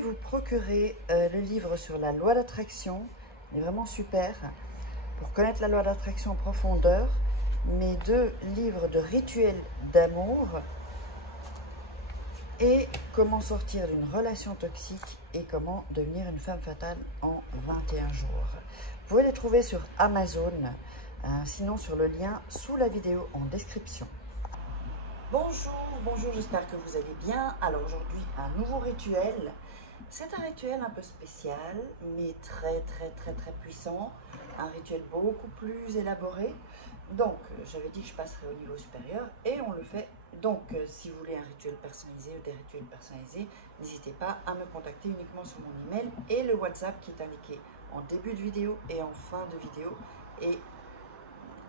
vous procurer le livre sur la loi d'attraction. Il est vraiment super pour connaître la loi d'attraction en profondeur. Mes 2 livres de rituels d'amour et comment sortir d'une relation toxique et comment devenir une femme fatale en 21 jours. Vous pouvez les trouver sur Amazon, sinon sur le lien sous la vidéo en description. Bonjour, j'espère que vous allez bien. Alors aujourd'hui, un nouveau rituel. C'est un rituel un peu spécial, mais très puissant. Un rituel beaucoup plus élaboré. Donc, j'avais dit que je passerai au niveau supérieur et on le fait. Donc, si vous voulez un rituel personnalisé ou des rituels personnalisés, n'hésitez pas à me contacter uniquement sur mon email et le WhatsApp qui est indiqué en début de vidéo et en fin de vidéo. Et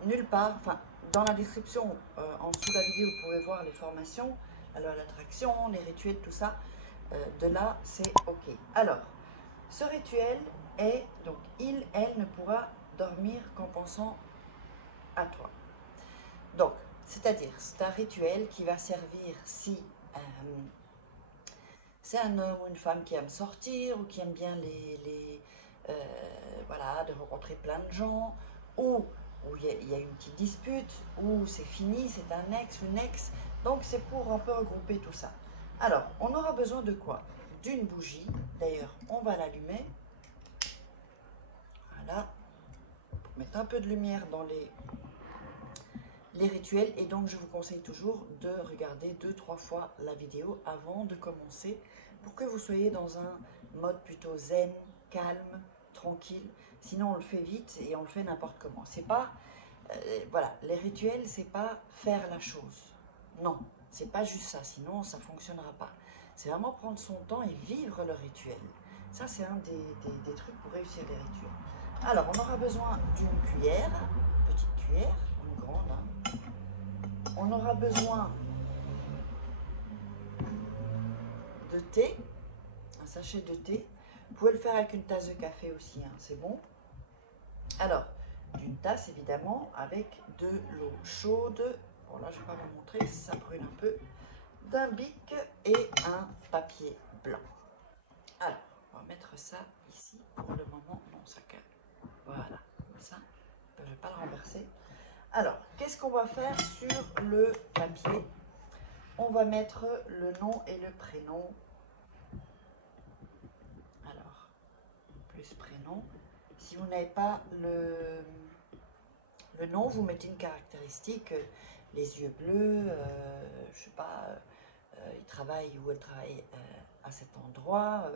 nulle part, enfin, dans la description, en dessous de la vidéo, vous pouvez voir les formations, alors l'attraction, les rituels, tout ça. De là, c'est OK. Alors, ce rituel est, donc, elle ne pourra dormir qu'en pensant à toi. Donc, c'est-à-dire, c'est un rituel qui va servir si c'est un homme ou une femme qui aime sortir ou qui aime bien voilà, de rencontrer plein de gens, ou où il y a une petite dispute, ou c'est fini, c'est un ex, une ex. Donc, c'est pour un peu regrouper tout ça. Alors, on aura besoin de quoi? D'une bougie. D'ailleurs, on va l'allumer. Voilà. Pour mettre un peu de lumière dans les rituels. Et donc, je vous conseille toujours de regarder 2-3 fois la vidéo avant de commencer pour que vous soyez dans un mode plutôt zen, calme, tranquille. Sinon, on le fait vite et on le fait n'importe comment. C'est pas, voilà, les rituels, c'est pas faire la chose. Non, c'est pas juste ça. Sinon, ça fonctionnera pas. C'est vraiment prendre son temps et vivre le rituel. Ça, c'est un des trucs pour réussir les rituels. Alors, on aura besoin d'une cuillère, petite cuillère, une grande. Hein. On aura besoin de thé, un sachet de thé. Vous pouvez le faire avec une tasse de café aussi, hein, c'est bon. Alors, d'une tasse évidemment, avec de l'eau chaude. Bon là, je ne vais pas vous montrer, ça brûle un peu. D'un bic et un papier blanc. Alors, on va mettre ça ici pour le moment. Non, ça calme. Voilà, comme ça. Je ne vais pas le renverser. Alors, qu'est-ce qu'on va faire sur le papier? On va mettre le nom et le prénom. Alors, plus prénom. Si vous n'avez pas le nom, vous mettez une caractéristique, les yeux bleus, je sais pas, il travaille ou elle travaille à cet endroit,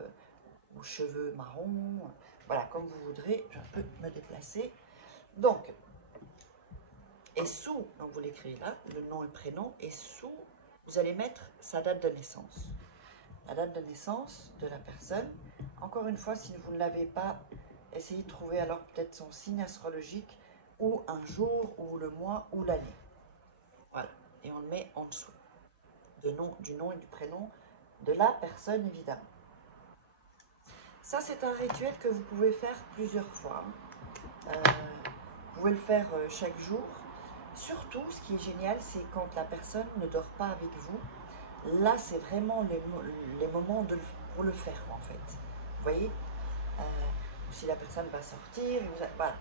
ou cheveux marrons, voilà, comme vous voudrez, je peux me déplacer. Donc, et sous, donc vous l'écrivez là, le nom et le prénom, et sous, vous allez mettre sa date de naissance. La date de naissance de la personne. Encore une fois, si vous ne l'avez pas, essayez de trouver alors peut-être son signe astrologique, ou un jour, ou le mois, ou l'année. Voilà, et on le met en dessous. Du nom et du prénom de la personne, évidemment. Ça, c'est un rituel que vous pouvez faire plusieurs fois. Vous pouvez le faire chaque jour. Surtout, ce qui est génial, c'est quand la personne ne dort pas avec vous. Là, c'est vraiment les moments pour le faire, en fait. Vous voyez, si la personne va sortir, voilà.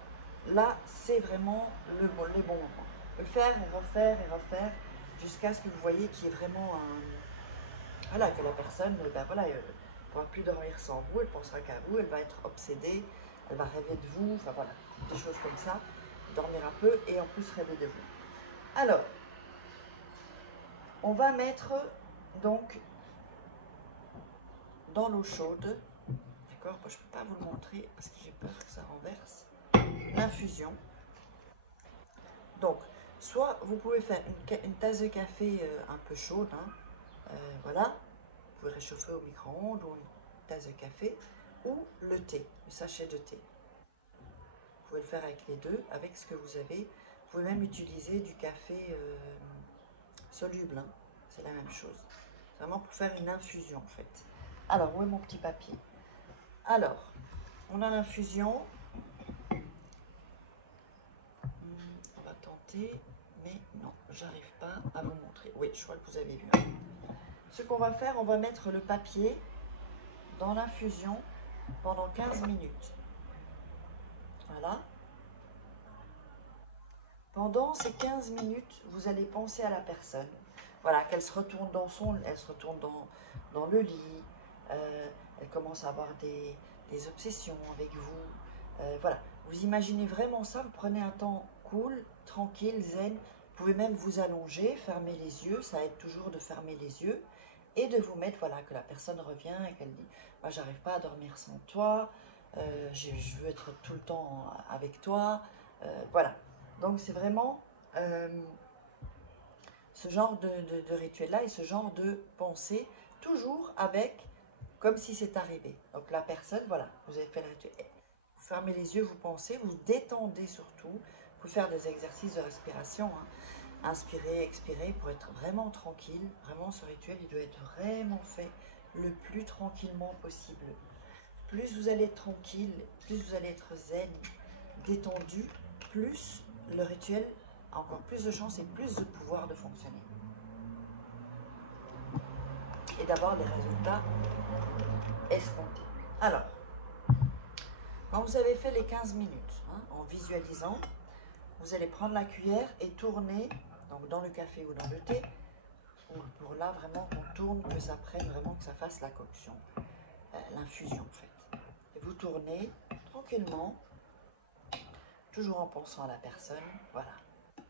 Là, c'est vraiment les bons moments. Le faire et refaire, jusqu'à ce que vous voyez qu'il y ait vraiment voilà, que la personne, ben voilà, ne pourra plus dormir sans vous, elle pensera qu'à vous, elle va être obsédée, elle va rêver de vous, enfin voilà, des choses comme ça, dormir un peu et en plus rêver de vous. Alors, on va mettre donc dans l'eau chaude, d'accord, je ne peux pas vous le montrer parce que j'ai peur que ça renverse, l'infusion. Donc, soit vous pouvez faire une tasse de café un peu chaude, hein, voilà, vous pouvez réchauffer au micro-ondes ou une tasse de café, ou le thé, le sachet de thé. Vous pouvez le faire avec les deux, avec ce que vous avez. Vous pouvez même utiliser du café soluble, hein, c'est la même chose. C'est vraiment pour faire une infusion en fait. Alors, où est mon petit papier? Alors, on a l'infusion. On va tenter, mais non, j'arrive pas à vous montrer. Oui, je crois que vous avez vu. Ce qu'on va faire, on va mettre le papier dans l'infusion pendant 15 minutes. Voilà. Pendant ces 15 minutes, vous allez penser à la personne. Voilà, qu'elle se retourne elle se retourne dans le lit. Elle commence à avoir des obsessions avec vous. Voilà, vous imaginez vraiment ça. Vous prenez un temps cool, tranquille, zen. Vous pouvez même vous allonger, fermer les yeux. Ça aide toujours de fermer les yeux. Et de vous mettre, voilà, que la personne revient et qu'elle dit « Moi, j'arrive pas à dormir sans toi. Je veux être tout le temps avec toi. » Voilà. Donc, c'est vraiment ce genre de rituel-là et ce genre de pensée, toujours avec, comme si c'est arrivé. Donc, la personne, voilà, vous avez fait le rituel. Vous fermez les yeux, vous pensez, vous détendez surtout. Vous pouvez faire des exercices de respiration, hein. Inspirer, expirer pour être vraiment tranquille. Vraiment, ce rituel, il doit être vraiment fait le plus tranquillement possible. Plus vous allez être tranquille, plus vous allez être zen, détendu, plus le rituel a encore plus de chance et plus de pouvoir de fonctionner. Et d'avoir des résultats escomptés. Alors, quand vous avez fait les 15 minutes, hein, en visualisant, vous allez prendre la cuillère et tourner, donc dans le café ou dans le thé, pour là vraiment qu'on tourne, que ça prenne vraiment, que ça fasse la coction, l'infusion en fait. Et vous tournez tranquillement, toujours en pensant à la personne, voilà,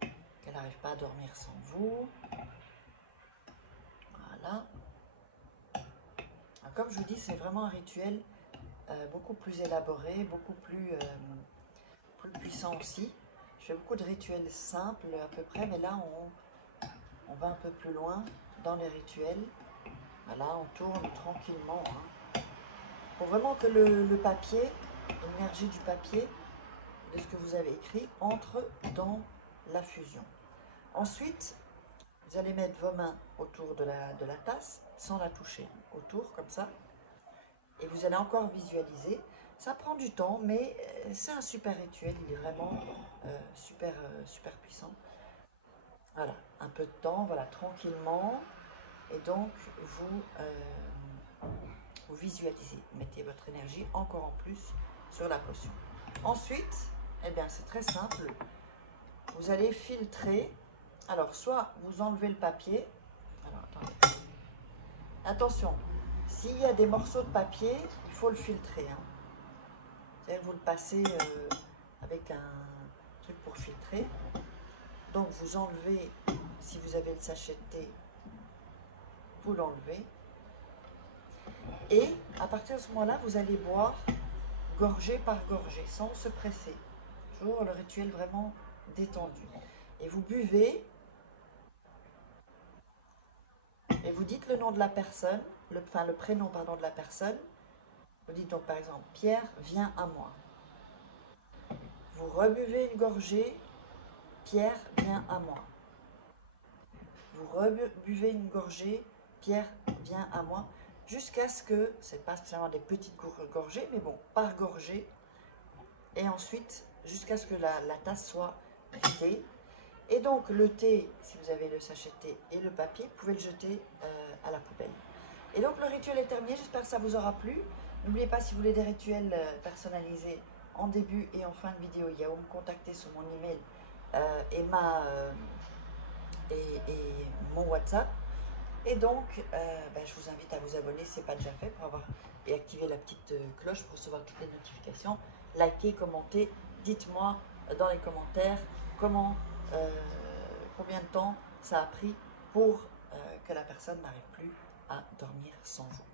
qu'elle n'arrive pas à dormir sans vous. Voilà. Alors, comme je vous dis, c'est vraiment un rituel beaucoup plus élaboré, beaucoup plus puissant aussi. Je fais beaucoup de rituels simples à peu près, mais là on va un peu plus loin dans les rituels. Voilà, on tourne tranquillement, hein, pour vraiment que le papier, l'énergie du papier, de ce que vous avez écrit, entre dans la fusion. Ensuite, vous allez mettre vos mains autour de la tasse, sans la toucher, autour comme ça. Et vous allez encore visualiser. Ça prend du temps, mais c'est un super rituel, il est vraiment super puissant. Voilà, un peu de temps, voilà, tranquillement. Et donc, vous visualisez, mettez votre énergie encore en plus sur la potion. Ensuite, eh bien, c'est très simple. Vous allez filtrer. Alors, soit vous enlevez le papier. Alors, attendez. Attention, s'il y a des morceaux de papier, il faut le filtrer, hein. Vous le passez avec un truc pour filtrer. Donc vous enlevez, si vous avez le sachet de thé, vous l'enlevez. Et à partir de ce moment-là, vous allez boire gorgée par gorgée, sans se presser. Toujours le rituel vraiment détendu. Et vous buvez, et vous dites le nom de la personne, le prénom pardon, de la personne. Vous dites donc par exemple, Pierre, viens à moi. Vous rebuvez une gorgée, Pierre, viens à moi. Vous rebuvez une gorgée, Pierre, viens à moi. Jusqu'à ce que, c'est pas spécialement des petites gorgées, mais bon, par gorgée. Et ensuite, jusqu'à ce que la tasse soit vidée. Et donc, le thé, si vous avez le sachet de thé et le papier, vous pouvez le jeter à la poubelle. Et donc, le rituel est terminé. J'espère que ça vous aura plu. N'oubliez pas, si vous voulez des rituels personnalisés en début et en fin de vidéo, il y a où me contacter sur mon email et mon WhatsApp. Et donc, je vous invite à vous abonner si ce n'est pas déjà fait et activer la petite cloche pour recevoir toutes les notifications. Likez, commentez, dites-moi dans les commentaires combien de temps ça a pris pour que la personne n'arrive plus à dormir sans vous.